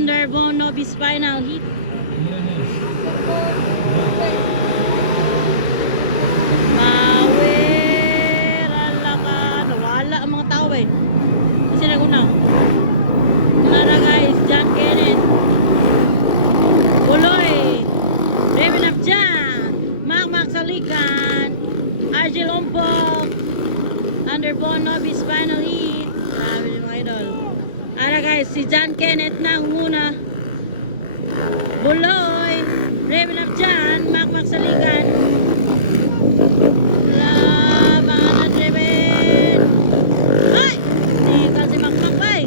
Underbone Novice Final Heat. Power! Alaka! Nawala ang mga tao eh. Kasi naguna. Wala na guys. John Kenneth. Buloy. Raven Abjan. Mac Salikan. Argel Ompok. Underbone Novice Final Heat. Sabi ng mga idol. Ara guys, si John Kenneth na muna. Buloy. Raven Abjan. Mac Salikan. Laban Raven. Ay! Hindi kasi makmakbay.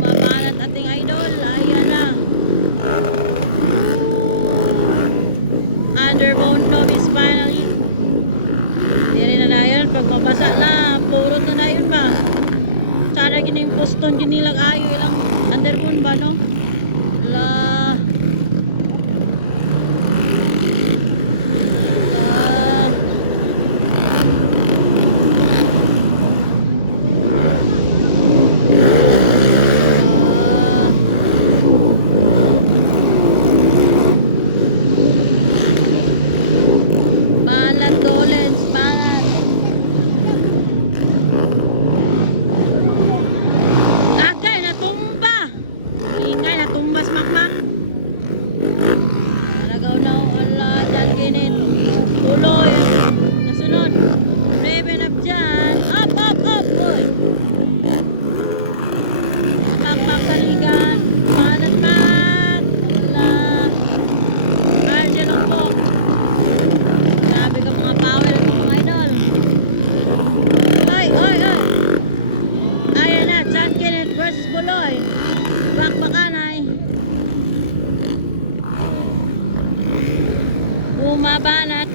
Mabalat ating idol. Ayan na. Underbone Novice Final Heat. Hindi rin na yun. Pag mabasa na, purot na yun ba? Sana gining poston ginilang ayo ilang underbone ba no? Balat Dolens, balat. Agay natumba. Ingay natumbas makmak. Nagaw na ala John Kenneth. Tuloy. Nasunod. Raven Abjan. Up. Boy. Makmak Saligan. Balat mat. Ala. Argel Ompok. Sabi ko mga power ng mga idol. Oy. Ayan na, John Kenneth versus Buloy. Bakbakanay.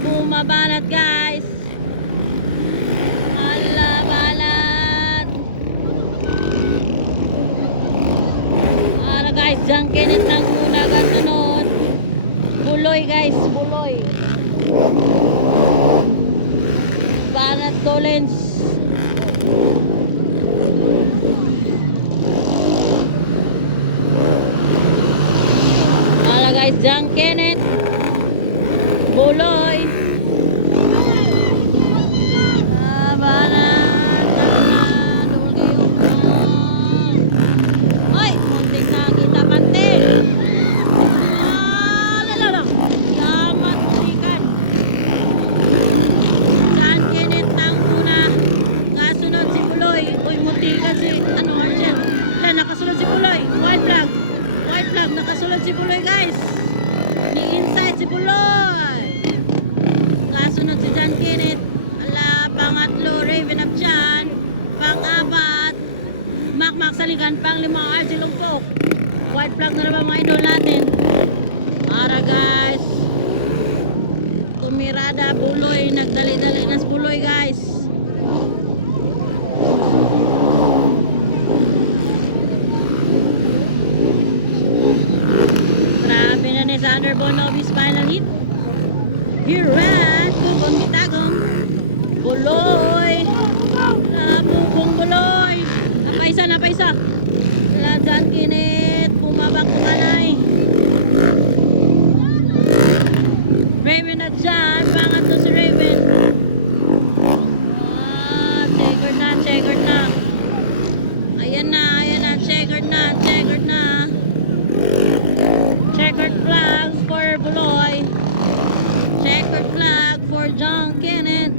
Bumabanat guys. Ala, banat. Ala guys, John Kenneth nang muna gasunod. Buloy guys, Buloy. Banat Dolens. Ala guys, John Kenneth. Buloy. Banat. Oy, muntik na kita pantin. Lalo. Yaman muntikan. John Kenneth nang una. Kasunod si Buloy. Uy, muntikan si Argel. Nakasunod si Buloy. White flag. Nakasunod si Buloy guys. Ni inside si Buloy. Kasunod si John Kenneth. Ala, pangatlo Raven Abjan. Pang-apat Mac Saligan. Pang-lima Argel Ompok. White flag na naman mga idol natin. Para guys, tumirada Buloy. Nagdali-dali na si Buloy guys. Grabe na ni sa Underbone Novice Final Heat. Here at Kubong Bitagong. Buloy. Bubong Buloy. Napaisa. John Kenneth. Bumabak kumanay. Raven at John. Pangatlo si Raven. Checkered na. Ayan na. Checkered na. Checkered flag for Buloy. Checkered flag for John Kenneth.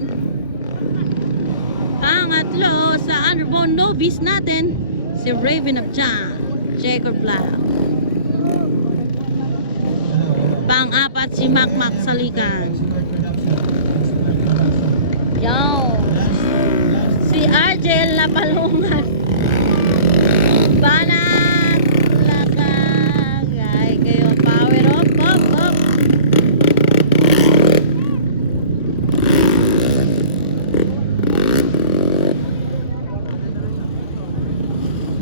Pangatlo sa Underbone Novice natin, si Raven Abjan. Checkered flag. Pang-apat si Mac Salikan. Yo. Si Argel Napalungan. Bana.